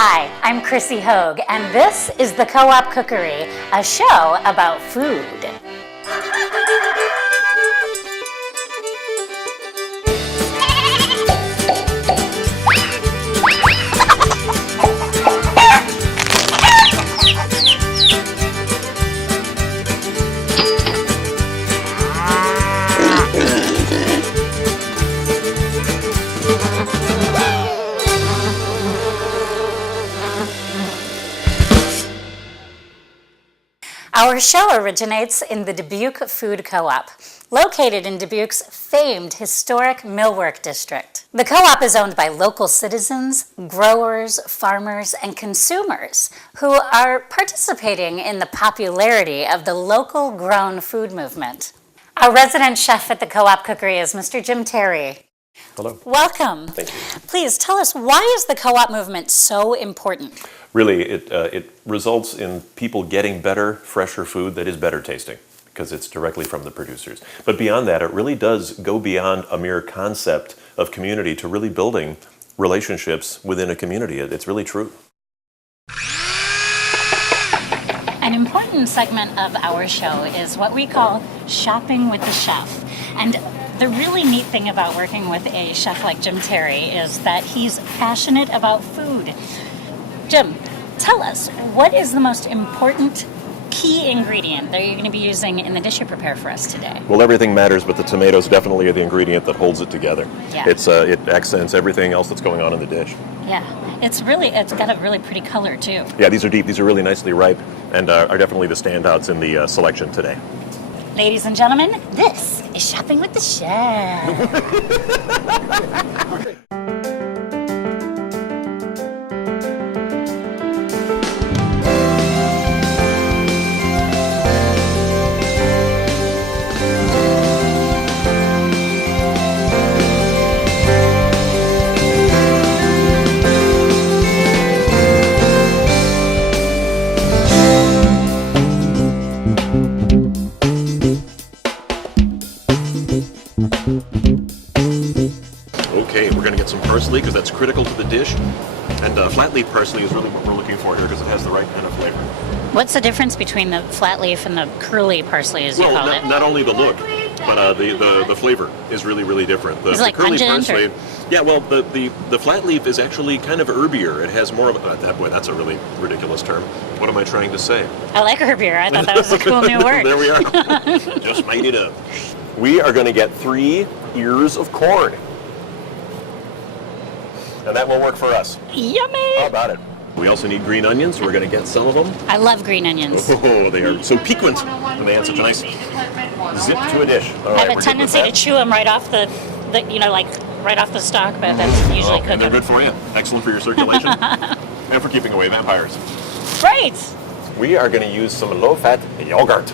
Hi, I'm Chrissy Hogue, and this is the Co-op Cookery, a show about food. Our show originates in the Dubuque Food Co-op, located in Dubuque's famed historic Millwork District. The co-op is owned by local citizens, growers, farmers, and consumers who are participating in the popularity of the local grown food movement. Our resident chef at the Co-op Cookery is Mr. Jim Terry. Hello. Welcome. Thank you. Please tell us, why is the co-op movement so important? Really, it results in people getting better, fresher food that is better tasting because it's directly from the producers. But beyond that, it really does go beyond a mere concept of community to really building relationships within a community. It's really true. An important segment of our show is what we call Shopping with the Chef. And the really neat thing about working with a chef like Jim Terry is that he's passionate about food. Jim, tell us, what is the most important key ingredient that you're going to be using in the dish you prepare for us today? Well, everything matters, but the tomatoes definitely are the ingredient that holds it together. Yeah. It accents everything else that's going on in the dish. Yeah, it's got a really pretty color too. Yeah, these are deep. These are really nicely ripe and are definitely the standouts in the selection today. Ladies and gentlemen, this is Shopping with the Chef. Okay, we're going to get some parsley because that's critical to the dish. And flat leaf parsley is really what we're looking for here because it has the right kind of flavor. What's the difference between the flat leaf and the curly parsley, as you call it? Not only the look, but the flavor is really, really different. Is it like curly pungent, parsley, or? Yeah, well, the flat leaf is actually kind of herbier. It has more of boy, that's a really ridiculous term. What am I trying to say? I like herbier. I thought that was a cool new word. There we are. Just made it up. We are going to get 3 ears of corn. And that will work for us. Yummy! How about it? We also need green onions, so we're going to get some of them. I love green onions. Oh, they are so piquant, and they add such a nice zip to a dish. All I right, have a tendency to chew them right off the right off the stalk, but that's usually and they're good for you. Excellent for your circulation and for keeping away vampires. Great! We are going to use some low-fat yogurt.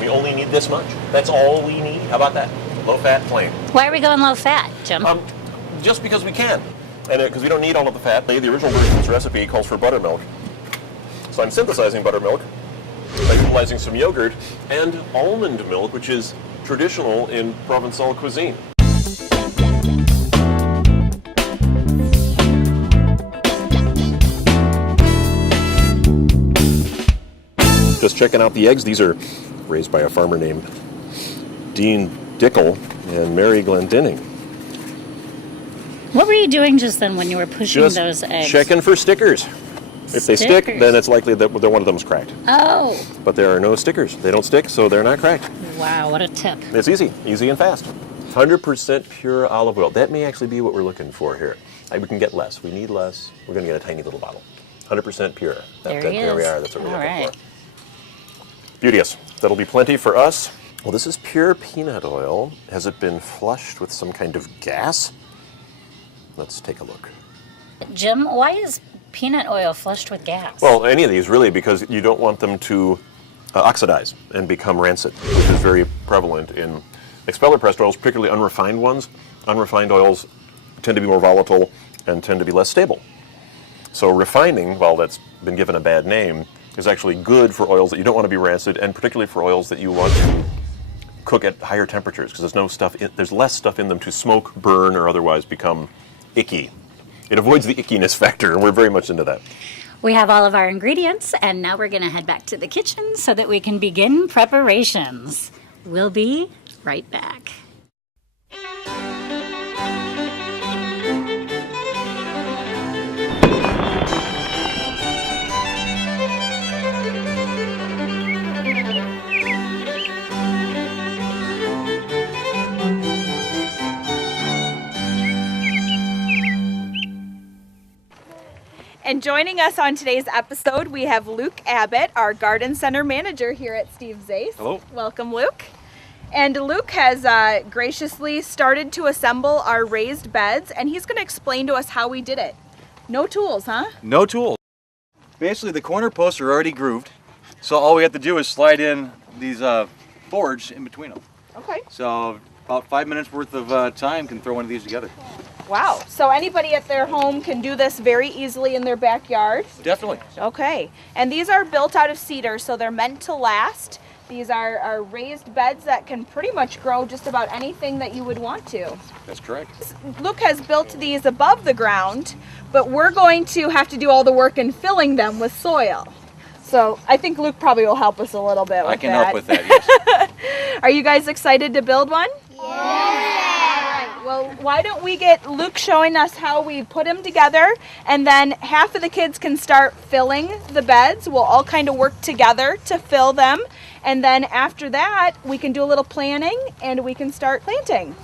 We only need this much. That's all we need. How about that? Low-fat, plain. Why are we going low fat, Jim? Just because we can. And because we don't need all of the fat. The original version of this recipe calls for buttermilk. So I'm synthesizing buttermilk by utilizing some yogurt and almond milk, which is traditional in Provençal cuisine. Just checking out the eggs. These are raised by a farmer named Dean Dickel and Mary Glendinning. What were you doing just then when you were pushing those eggs? Checking for stickers. If they stick, then it's likely that one of them's cracked. Oh. But there are no stickers. They don't stick, so they're not cracked. Wow, what a tip. It's easy and fast. 100% pure olive oil. That may actually be what we're looking for here. We can get less. We need less. We're going to get a tiny little bottle. 100% pure. There we are. That's what we're looking for. Beauteous. That'll be plenty for us. Well, this is pure peanut oil. Has it been flushed with some kind of gas? Let's take a look. Jim, why is peanut oil flushed with gas? Well, any of these really, because you don't want them to oxidize and become rancid, which is very prevalent in expeller-pressed oils, particularly unrefined ones. Unrefined oils tend to be more volatile and tend to be less stable. So refining, while that's been given a bad name, is actually good for oils that you don't want to be rancid, and particularly for oils that you want to cook at higher temperatures, because there's less stuff in them to smoke, burn, or otherwise become icky. It avoids the ickiness factor, and we're very much into that. We have all of our ingredients, and now we're going to head back to the kitchen so that we can begin preparations. We'll be right back. And joining us on today's episode, we have Luke Abbott, our Garden Center Manager here at Steve Zase. Hello. Welcome, Luke. And Luke has graciously started to assemble our raised beds, and he's going to explain to us how we did it. No tools, huh? No tools. Basically, the corner posts are already grooved, so all we have to do is slide in these boards in between them. Okay. So about 5 minutes worth of time can throw one of these together. Wow. So anybody at their home can do this very easily in their backyard? Definitely. Okay. And these are built out of cedar, so they're meant to last. These are raised beds that can pretty much grow just about anything that you would want to. That's correct. Luke has built these above the ground, but we're going to have to do all the work in filling them with soil. So I think Luke probably will help us a little bit with that. I can help with that, yes. Are you guys excited to build one? Yeah! Well, why don't we get Luke showing us how we put them together, and then half of the kids can start filling the beds. We'll all kind of work together to fill them, and then after that, we can do a little planning and we can start planting.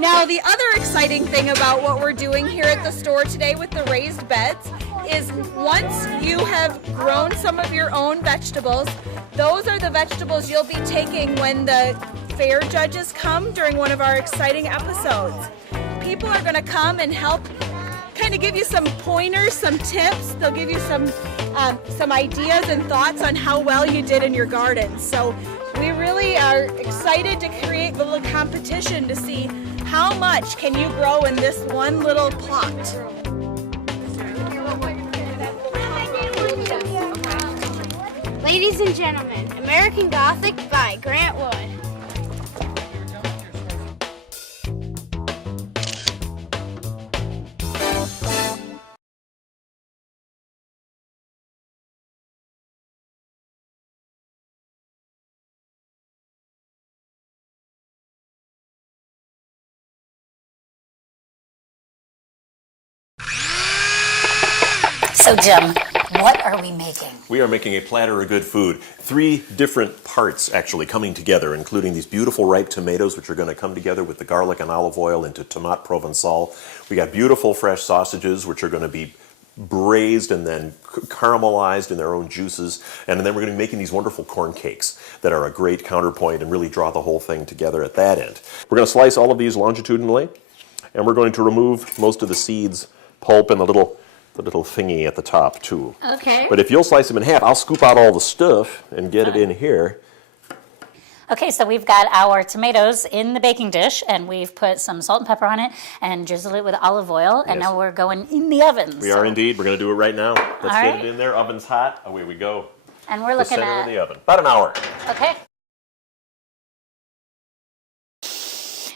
Now, the other exciting thing about what we're doing here at the store today with the raised beds is once you have grown some of your own vegetables, those are the vegetables you'll be taking when the fair judges come during one of our exciting episodes. People are going to come and help kind of give you some pointers, some tips. They'll give you some ideas and thoughts on how well you did in your garden. So we really are excited to create a little competition to see how much can you grow in this one little plot. Ladies and gentlemen, American Gothic by Grant Wood. So, Jim, what are we making? We are making a platter of good food. 3 different parts actually coming together, including these beautiful ripe tomatoes, which are going to come together with the garlic and olive oil into tomate provençal. We got beautiful fresh sausages, which are going to be braised and then caramelized in their own juices. And then we're going to be making these wonderful corn cakes that are a great counterpoint and really draw the whole thing together at that end. We're going to slice all of these longitudinally, and we're going to remove most of the seeds, pulp, and the little thingy at the top too. Okay. But if you'll slice them in half, I'll scoop out all the stuff and get it in here. Okay, so we've got our tomatoes in the baking dish, and we've put some salt and pepper on it and drizzled it with olive oil, and Yes. now we're going in the oven. We are indeed. We're going to do it right now. Let's All get right. it in there. Oven's hot. Away we go. And we're The looking center at, of the oven. About an hour. okay.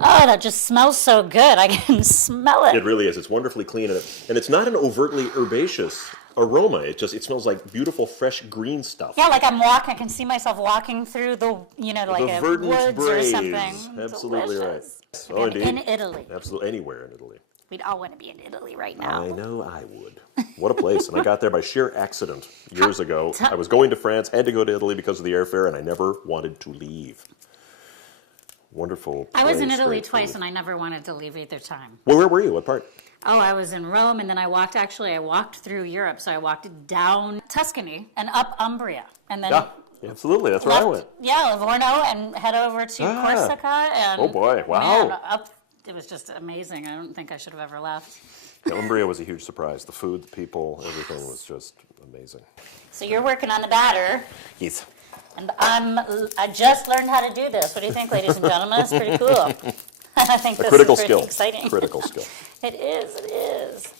Oh, that just smells so good. I can smell it. It really is. It's wonderfully clean, and it's not an overtly herbaceous aroma. It smells like beautiful, fresh green stuff. Yeah, like I can see myself walking through the, like the a verdant woods braes. or something. Absolutely Delicious. right. Oh, And indeed. in Italy. Absolutely anywhere in Italy. We'd all want to be in Italy right now. I know I would. What a place. And I got there by sheer accident years ago. I was going to France, had to go to Italy because of the airfare, and I never wanted to leave. Wonderful. I was in place, Italy great twice, food. and I never wanted to leave either time. Well, where were you? What part? Oh, I was in Rome, and then I walked through Europe. So I walked down Tuscany and up Umbria, and then Yeah, absolutely. That's where I went. Yeah, Livorno, and head over to Corsica. And Oh, boy. Wow. Man, it was just amazing. I don't think I should have ever left. Yeah, Umbria was a huge surprise. The food, the people, everything was just amazing. So you're working on the batter, Yes. and I just learned how to do this. What do you think, ladies and gentlemen? It's pretty cool. I think A this critical is pretty skill. exciting. Critical skill. It is.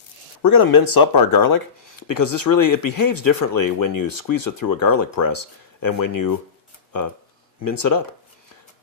We're going to mince up our garlic because this really, it behaves differently when you squeeze it through a garlic press and when you mince it up.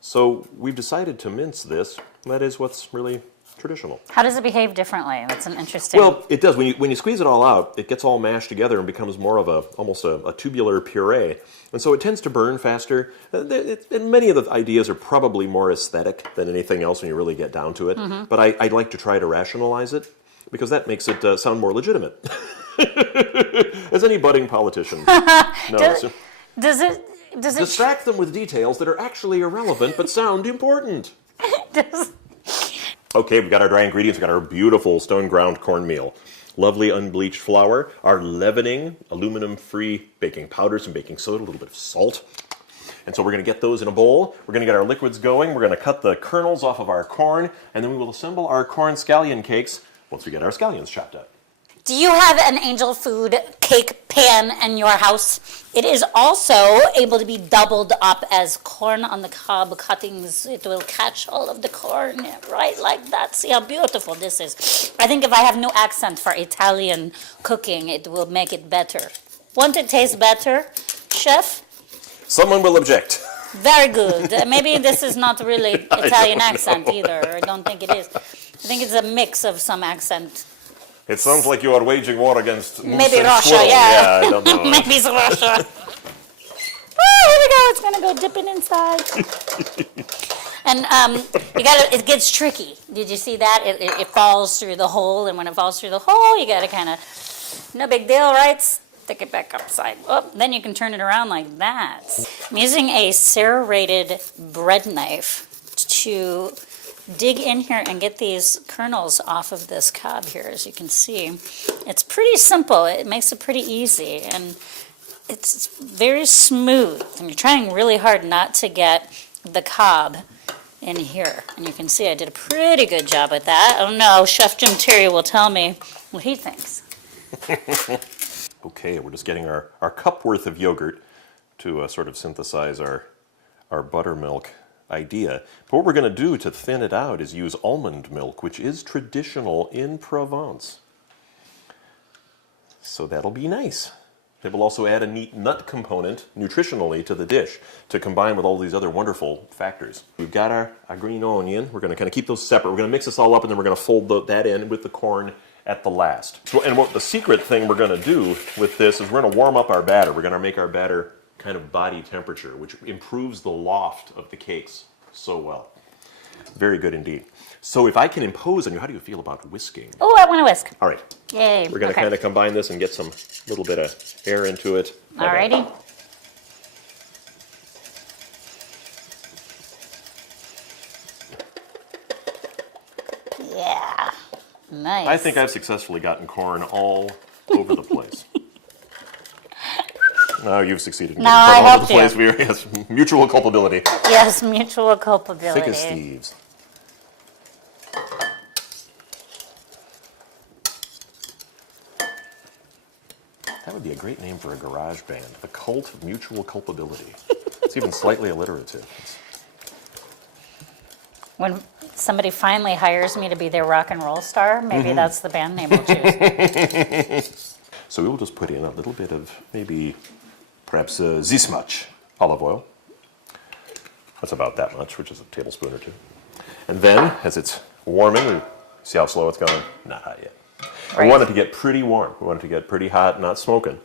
So we've decided to mince this. That is what's really traditional. How does it behave differently? That's an interesting... Well, it does. When you squeeze it all out, it gets all mashed together and becomes more of almost a tubular puree. And so it tends to burn faster. And many of the ideas are probably more aesthetic than anything else when you really get down to it. Mm-hmm. But I'd like to try to rationalize it because that makes it sound more legitimate. As any budding politician knows. Does it distract them with details that are actually irrelevant but sound important. Okay, we've got our dry ingredients. We've got our beautiful stone ground cornmeal, lovely unbleached flour, our leavening, aluminum-free baking powder, some baking soda, a little bit of salt. And so we're going to get those in a bowl. We're going to get our liquids going. We're going to cut the kernels off of our corn, and then we will assemble our corn scallion cakes once we get our scallions chopped up. Do you have an angel food cake pan in your house? It is also able to be doubled up as corn on the cob cuttings. It will catch all of the corn right like that. See how beautiful this is. I think if I have no accent for Italian cooking, it will make it better. Won't it taste better, chef? Someone will object. Very good. Maybe this is not really Italian accent either. I don't think it is. I think it's a mix of some accent. It sounds like you are waging war against maybe Russia, yeah. I don't know. Maybe it's Russia. Oh, here we go. It's gonna go dipping inside. And it gets tricky. Did you see that? It falls through the hole, and when it falls through the hole, you gotta kind of, no big deal, right? Stick it back upside. Oh, then you can turn it around like that. I'm using a serrated bread knife to dig in here and get these kernels off of this cob here. As you can see, it's pretty simple. It makes it pretty easy, and it's very smooth, and you're trying really hard not to get the cob in here. And you can see I did a pretty good job with that. I don't know, Chef Jim Terry will tell me what he thinks. Okay, we're just getting our cup worth of yogurt to sort of synthesize our buttermilk idea. But what we're going to do to thin it out is use almond milk, which is traditional in Provence. So that'll be nice. It will also add a neat nut component nutritionally to the dish to combine with all these other wonderful factors. We've got our green onion. We're going to kind of keep those separate. We're going to mix this all up, and then we're going to fold that in with the corn at the last. So, and what the secret thing we're going to do with this is we're going to warm up our batter. We're going to make our batter kind of body temperature, which improves the loft of the cakes so well. Very good indeed. So if I can impose on you, how do you feel about whisking? Oh, I want to whisk. All right. Yay. We're going to kind of combine this and get some little bit of air into it. Alrighty. Yeah. Nice. I think I've successfully gotten corn all over the place. No, you've succeeded in No, getting corn I all over the helped place. Yes, mutual culpability. Yes, mutual culpability. Thick as thieves. That would be a great name for a garage band. The Cult of Mutual Culpability. It's even slightly alliterative. When somebody finally hires me to be their rock and roll star, maybe that's the band name we'll choose. So we will just put in a little bit of maybe, perhaps this much olive oil. That's about that much, which is a tablespoon or two. And then, as it's warming, see how slow it's going? Not hot yet. Right. We want it to get pretty warm. We want it to get pretty hot, not smoking.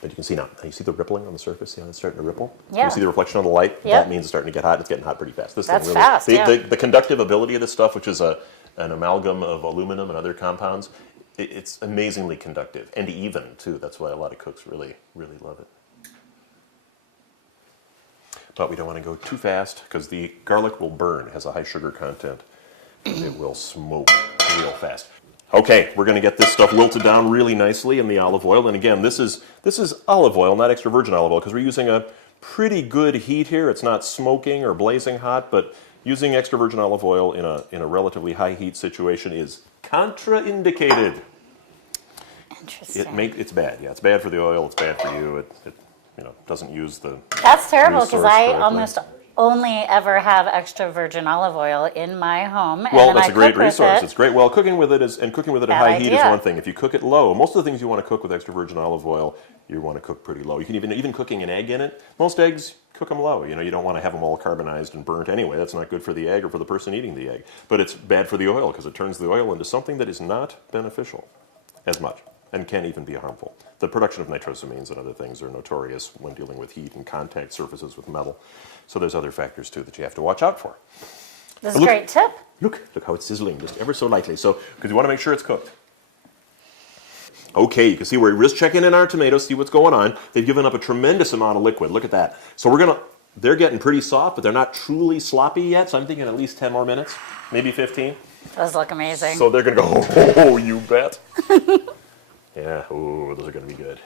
But you can see now. You see the rippling on the surface? See how it's starting to ripple? Yeah. You see the reflection on the light? Yep. That means it's starting to get hot. It's getting hot pretty fast. This That's thing really, fast, yeah. The conductive ability of this stuff, which is an amalgam of aluminum and other compounds, it's amazingly conductive and even, too. That's why a lot of cooks really, really love it. But we don't want to go too fast because the garlic will burn. It has a high sugar content. It will smoke real fast. Okay, we're going to get this stuff wilted down really nicely in the olive oil. And again, this is olive oil, not extra virgin olive oil, because we're using a pretty good heat here. It's not smoking or blazing hot, but using extra virgin olive oil in a relatively high heat situation is contraindicated. Interesting. It's bad. Yeah, it's bad for the oil. It's bad for you. It doesn't use the. That's terrible news because source I correctly. almost only ever have extra virgin olive oil in my home. Well, and that's I a great cook with resource. it. It's great. Well, cooking with it at Bad high heat is idea. one thing. If you cook it low, most of the things you want to cook with extra virgin olive oil, you want to cook pretty low. You can even cooking an egg in it. Most eggs, cook them low. You don't want to have them all carbonized and burnt anyway. That's not good for the egg or for the person eating the egg. But it's bad for the oil because it turns the oil into something that is not beneficial as much and can even be harmful. The production of nitrosamines and other things are notorious when dealing with heat and contact surfaces with metal. So there's other factors too that you have to watch out for. This is a great tip. Look how it's sizzling just ever so lightly. So, because you want to make sure it's cooked. Okay, you can see we're just checking in our tomatoes, see what's going on. They've given up a tremendous amount of liquid. Look at that. So they're getting pretty soft, but they're not truly sloppy yet. So I'm thinking at least 10 more minutes, maybe 15. Those look amazing. So they're going to go, oh, you bet. Yeah, oh, those are going to be good.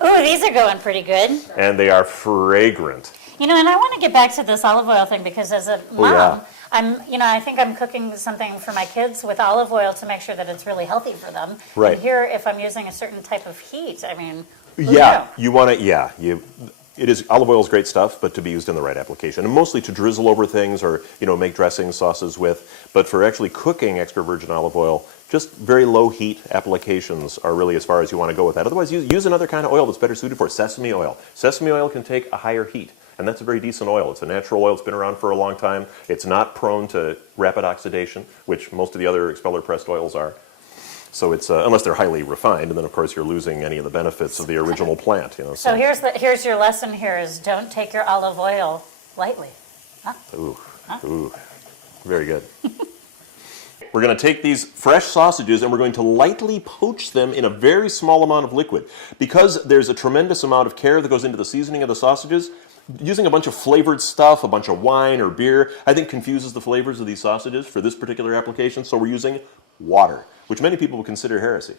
Oh, these are going pretty good. And they are fragrant. And I want to get back to this olive oil thing because as a mom, yeah. I think I'm cooking something for my kids with olive oil to make sure that it's really healthy for them. Right. And here, if I'm using a certain type of heat, I mean, who Yeah, knew? you want to, olive oil is great stuff, but to be used in the right application. And mostly to drizzle over things or, make dressings, sauces with. But for actually cooking extra virgin olive oil, just very low heat applications are really as far as you want to go with that. Otherwise, use another kind of oil that's better suited for it. Sesame oil. Sesame oil can take a higher heat. And that's a very decent oil. It's a natural oil. It's been around for a long time. It's not prone to rapid oxidation, which most of the other expeller pressed oils are. So it's unless they're highly refined, and then of course you're losing any of the benefits of the original plant. So here's your lesson here is don't take your olive oil lightly. Huh? Ooh, very good. We're going to take these fresh sausages and we're going to lightly poach them in a very small amount of liquid. Because there's a tremendous amount of care that goes into the seasoning of the sausages, using a bunch of flavored stuff, a bunch of wine or beer, I think confuses the flavors of these sausages for this particular application. So we're using water, which many people would consider heresy.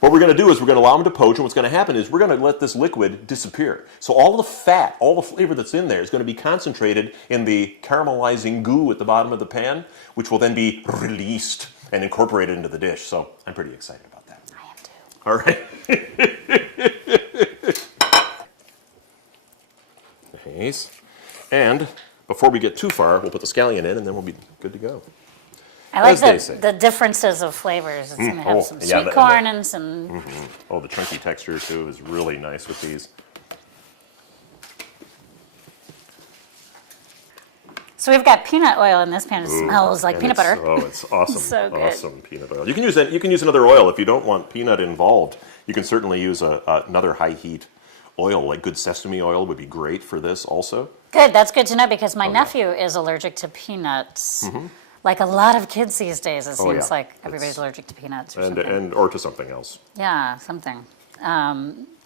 What we're going to do is we're going to allow them to poach, and what's going to happen is we're going to let this liquid disappear. So all the fat, all the flavor that's in there is going to be concentrated in the caramelizing goo at the bottom of the pan, which will then be released and incorporated into the dish. So I'm pretty excited about that. I am too. All right. Nice. And before we get too far, we'll put the scallion in, and then we'll be good to go. I like As they say. the differences of flavors. It's going to have some yeah, sweet corn and some... Oh, the chunky texture, too, is really nice with these. So we've got peanut oil in this pan. It smells like And peanut butter. Oh, it's awesome. So good. Awesome peanut oil. You can use another oil if you don't want peanut involved. You can certainly use another high heat oil, like good sesame oil would be great for this also. Good, that's good to know because my nephew is allergic to peanuts. Like a lot of kids these days, it seems like everybody's allergic to peanuts or something. Or to something else. Yeah, something.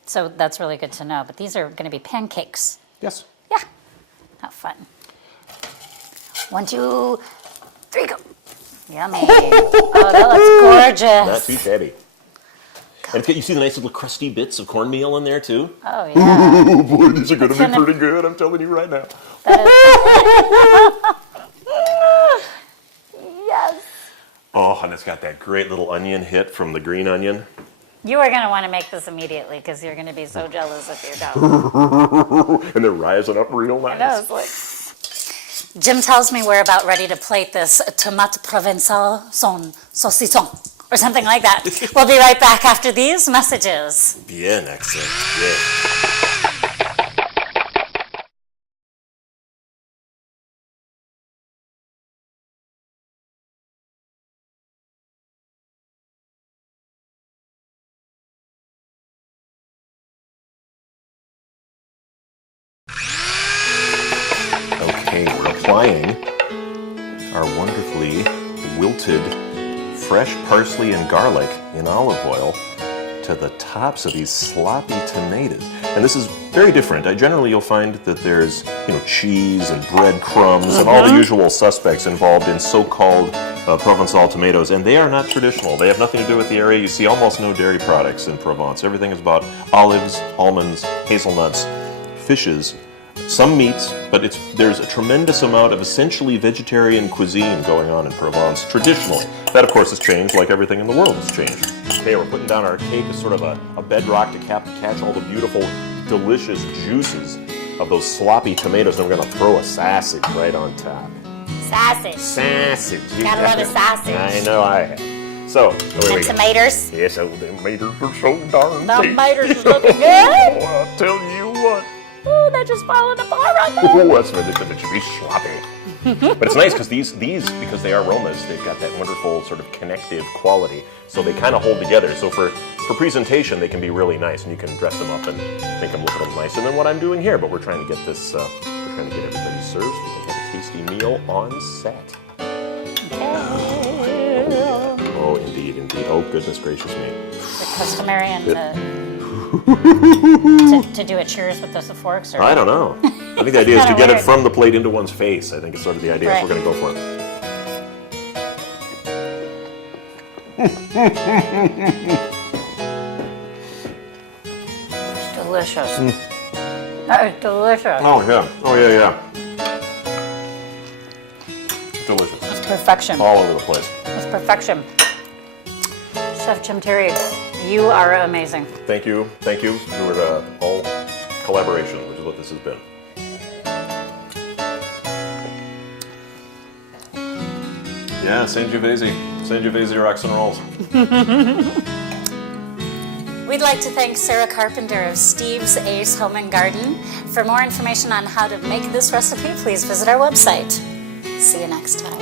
So that's really good to know. But these are going to be pancakes. Yes. Yeah, how fun. 1, 2, 3, go. Yummy. Oh, that looks gorgeous. Not too shabby. And you see the nice little crusty bits of cornmeal in there too? Oh, yeah. Oh boy, these are going to be pretty good, I'm telling you right now. Yes. Oh, and it's got that great little onion hit from the green onion. You are going to want to make this immediately because you're going to be so jealous if you don't. And they're rising up real nice. I know, it's like... Jim tells me we're about ready to plate this tomate provençal son saucisson or something like that. We'll be right back after these messages. Bien, excellent. Yeah. Okay, we're applying our wonderfully wilted fresh parsley and garlic in olive oil to the tops of these sloppy tomatoes. And this is very different. Generally you'll find that there's cheese and breadcrumbs and all the usual suspects involved in so-called Provençal tomatoes, and they are not traditional. They have nothing to do with the area. You see almost no dairy products in Provence. Everything is about olives, almonds, hazelnuts, fishes, some meats, but there's a tremendous amount of essentially vegetarian cuisine going on in Provence traditionally. That, of course, has changed like everything in the world has changed. Okay, we're putting down our cake as sort of a bedrock to catch all the beautiful, delicious juices of those sloppy tomatoes, and we're going to throw a sausage right on top. Sausage. Sausage. Gotta love a sausage. I know I have. So, And tomatoes. Yes, oh, them tomatoes are so darn The tasty. tomatoes is looking good. Oh, I'll tell you what. Ooh, they're just falling apart right there. Oh, that's it should be sloppy. But it's nice because these, because they are Romas, they've got that wonderful sort of connective quality. So they kind of hold together. So for presentation, they can be really nice, and you can dress them up and make them look a little nicer than what I'm doing here. But we're trying to get this, we're trying to get everybody served so we can have a tasty meal on set. Oh, indeed, indeed. Oh, goodness gracious me. Is it customary and to do a cheers with the forks? Or? I don't know. I think the idea is to kinda get it weird. from the plate into one's face. I think it's sort of the idea if Right. we're going to go for it. It's delicious. That is delicious. Oh, yeah. Oh, yeah, yeah. Delicious. It's perfection. All over the place. It's perfection. Chef Jim Terry, you are amazing. Thank you. Thank you. You were all collaboration, which is what this has been. Yeah, Sangiovese. Sangiovese rocks and rolls. We'd like to thank Sarah Carpenter of Steve's Ace Home and Garden. For more information on how to make this recipe, please visit our website. See you next time.